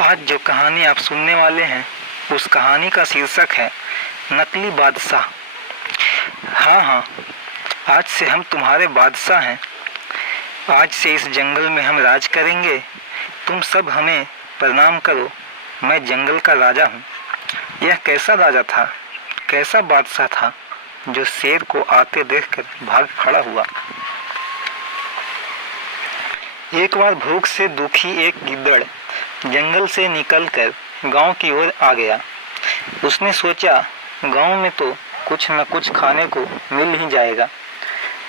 आज जो कहानी आप सुनने वाले हैं उस कहानी का शीर्षक है नकली बादशाह। हाँ, आज से हम तुम्हारे बादशाह हैं। आज से इस जंगल में हम राज करेंगे। तुम सब हमें प्रणाम करो। मैं जंगल का राजा हूँ। यह कैसा राजा था, कैसा बादशाह था जो शेर को आते देखकर भाग खड़ा हुआ। एक बार भूख से दुखी एक गिद्दड़ जंगल से निकलकर गांव की ओर आ गया। उसने सोचा गांव में तो कुछ न कुछ खाने को मिल ही जाएगा।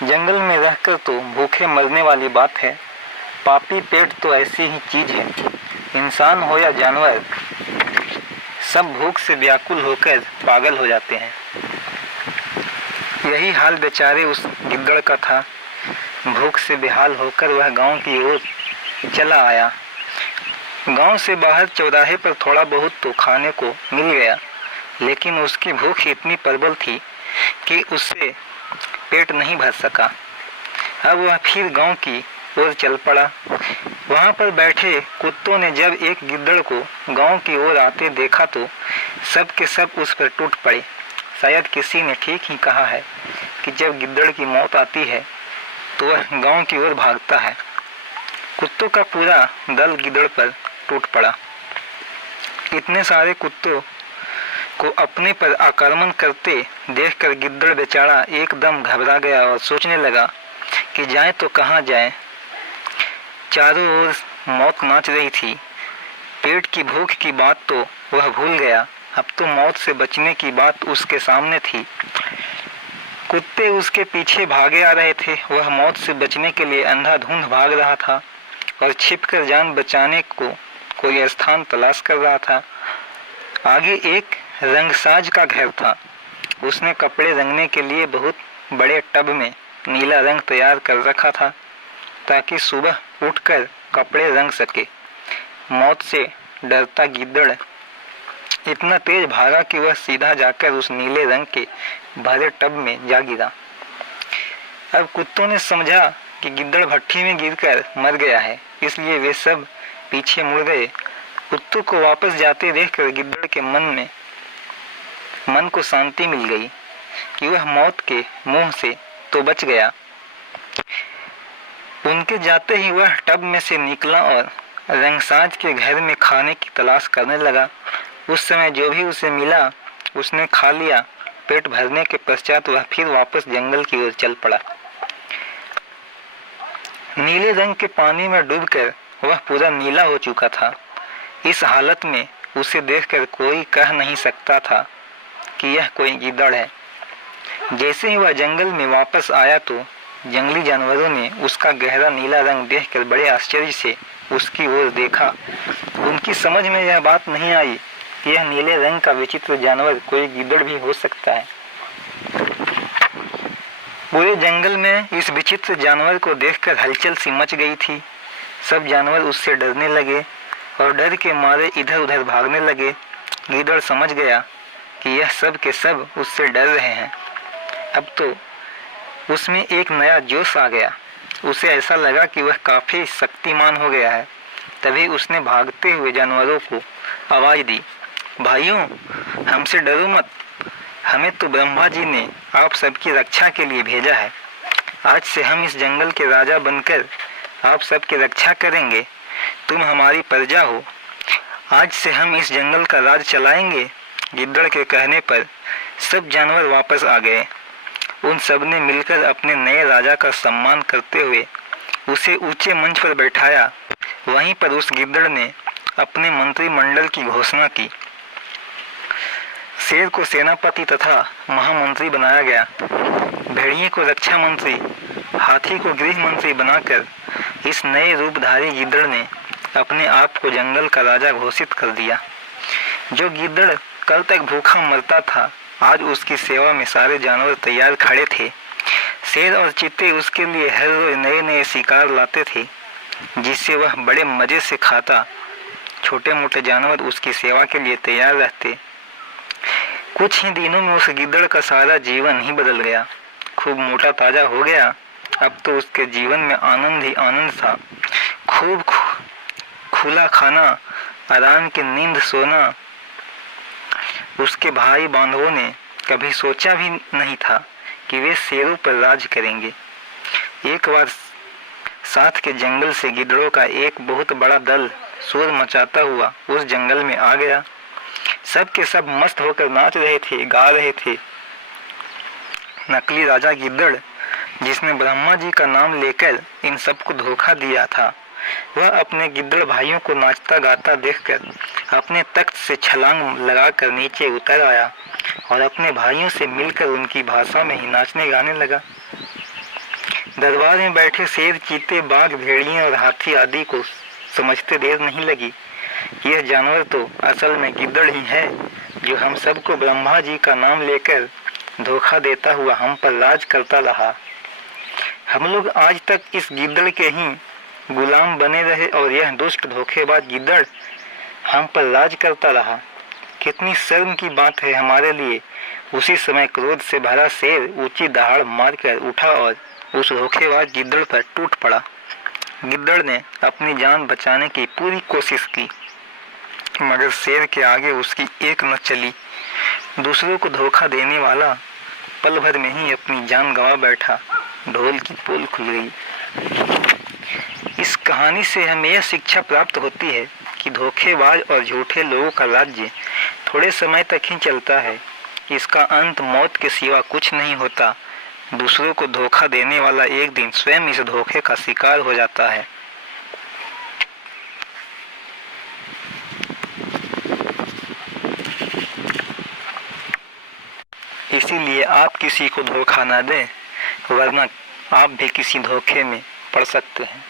जंगल में रहकर तो भूखे मरने वाली बात है। पापी पेट तो ऐसी ही चीज है, इंसान हो या जानवर, सब भूख से व्याकुल होकर पागल हो जाते हैं। यही हाल बेचारे उस गिद्दड़ का था। भूख से बेहाल होकर वह गांव की ओर चला आया। गांव से बाहर चौराहे पर थोड़ा बहुत तो खाने को मिल गया, लेकिन उसकी भूख इतनी प्रबल थी कि उससे पेट नहीं भर सका। अब वह फिर गांव की ओर चल पड़ा। वहां पर बैठे कुत्तों ने जब एक गिद्दड़ को गांव की ओर आते देखा तो सब के सब उस पर टूट पड़े। शायद किसी ने ठीक ही कहा है कि जब गिद्दड़ की मौत आती है तो वह गांव की ओर भागता है। कुत्तों का पूरा दल गिद्दड़ पर टूट पड़ा। इतने सारे कुत्तों को अपने पर आक्रमण करते देखकर गिद्दड़ बेचारा एकदम घबरा गया और सोचने लगा कि जाए तो कहाँ जाए। चारों ओर मौत नाच रही थी। पेट की भूख की बात तो वह भूल गया, अब तो मौत से बचने की बात उसके सामने थी। कुत्ते उसके पीछे भागे आ रहे थे। वह मौत से बचने के लिए अंधाधुंध भाग रहा था और छिपकर जान बचाने को कोई स्थान तलाश कर रहा था। आगे एक रंगसाज का घर था। उसने कपड़े रंगने के लिए बहुत बड़े टब में नीला रंग तैयार कर रखा था ताकि सुबह उठकर कपड़े रंग सके। मौत से डरता गिद्दड़ इतना तेज भागा कि वह सीधा जाकर उस नीले रंग के भरे टब में जा गिरा। अब कुत्तों ने समझा कि गिद्दड़ भट्ठी में गिरकर मर गया है, इसलिए वे सब पीछे मुड़ गए। कुत्तों को वापस जाते देखकर गिद्दड़ के मन को शांति मिल गई कि वह मौत के मुंह से तो बच गया। उनके जाते ही वह टब में से निकला और रंगसाज के घर में खाने की तलाश करने लगा। उस समय जो भी उसे मिला उसने खा लिया। पेट भरने के पश्चात वह फिर वापस जंगल की ओर चल पड़ा। नीले रंग के पानी में डूबकर वह पूरा नीला हो चुका था। इस हालत में उसे देखकर कोई कह नहीं सकता था कि यह कोई गिद्दड़ है। जैसे ही वह जंगल में वापस आया तो जंगली जानवरों ने उसका गहरा नीला रंग देखकर बड़े आश्चर्य से उसकी ओर देखा। उनकी समझ में यह बात नहीं आई कि यह नीले रंग का विचित्र जानवर कोई गिद्दड़ भी हो सकता है। पूरे जंगल में इस विचित्र जानवर को देखकर हलचल सी मच गई थी। सब जानवर उससे डरने लगे और डर के मारे इधर उधर भागने लगे। गिद्दड़ समझ गया कि यह सब के सब उससे डर रहे हैं। अब तो उसमें एक नया जोश आ गया। उसे ऐसा लगा कि वह काफी शक्तिमान हो गया है। तभी उसने भागते हुए जानवरों को आवाज दी, भाइयों, हमसे डरो मत। हमें तो ब्रह्मा जी ने आप सबकी रक्षा के लिए भेजा है। आज से हम इस जंगल के राजा बनकर आप सबकी रक्षा करेंगे। तुम हमारी प्रजा हो। आज से हम इस जंगल का राज चलाएंगे। गिद्दड़ के कहने पर सब जानवर वापस आ गए। उन सब ने मिलकर अपने नए राजा का सम्मान करते हुए उसे ऊंचे मंच पर बैठाया। वहीं पर उस गिद्दड़ ने अपने मंत्रिमंडल की घोषणा की। शेर को सेनापति तथा महामंत्री बनाया गया। भेड़िए को रक्षा मंत्री, हाथी को गृह मंत्री बनाकर इस नए रूपधारी गिद्दड़ ने अपने आप को जंगल का राजा घोषित कर दिया। जो गिद्दड़ कल तक भूखा मरता था, आज उसकी सेवा में सारे जानवर तैयार खड़े थे। शेर और चीते उसके लिए हर रोज नए नए शिकार लाते थे, जिससे वह बड़े मजे से खाता। छोटे मोटे जानवर उसकी सेवा के लिए तैयार रहते। कुछ ही दिनों में उस गिद्दड़ का सारा जीवन ही बदल गया। खूब मोटा ताजा हो गया। अब तो उसके जीवन में आनंद ही आनंद था। खूब खुला खाना, आराम की नींद सोना उसके भाई बांधवों ने कभी सोचा भी नहीं था कि वे शेरों पर राज करेंगे। एक बार साथ के जंगल से गिद्धड़ों का एक बहुत बड़ा दल शोर मचाता हुआ उस जंगल में आ गया। सब के सब मस्त होकर नाच रहे थे, गा रहे थे। नकली राजा गिद्धड़, जिसने ब्रह्मा जी का नाम लेकर इन सबको धोखा दिया था, वह अपने गिद्धड़ भाइयों को नाचता गाता देखकर अपने तख्त से छलांग लगाकर नीचे उतर आया और अपने भाइयों से मिलकर उनकी भाषा में ही नाचने गाने लगा। दरबार में बैठे शेर, चीते, बाघ, भेड़िए और हाथी आदि को समझते देर नहीं लगी। यह जानवर तो असल में गिद्धड़ ही है, जो हम सबको ब्रह्मा जी का नाम लेकर धोखा देता हुआ हम पर राज करता रहा। हम लोग आज तक इस गिद्धड़ के ही गुलाम बने रहे और यह दुष्ट धोखेबाज गिद्धड़ हम पर राज करता रहा। कितनी शर्म की बात है हमारे लिए। उसी समय क्रोध से भरा शेर ऊंची दहाड़ मारकर उठा और उस धोखेबाज गिद्धड़ पर टूट पड़ा। गिद्धड़ ने अपनी जान बचाने की पूरी कोशिश की, मगर शेर के आगे उसकी एक न चली। दूसरों को धोखा देने वाला पल भर में ही अपनी जान गंवा बैठा। ढोल की पोल खुल गई। इस कहानी से हमें यह शिक्षा प्राप्त होती है कि धोखेबाज और झूठे लोगों का राज्य थोड़े समय तक ही चलता है। इसका अंत मौत के सिवा कुछ नहीं होता। दूसरों को धोखा देने वाला एक दिन स्वयं इस धोखे का शिकार हो जाता है। इसीलिए आप किसी को धोखा न दें, वरना आप भी किसी धोखे में पड़ सकते हैं।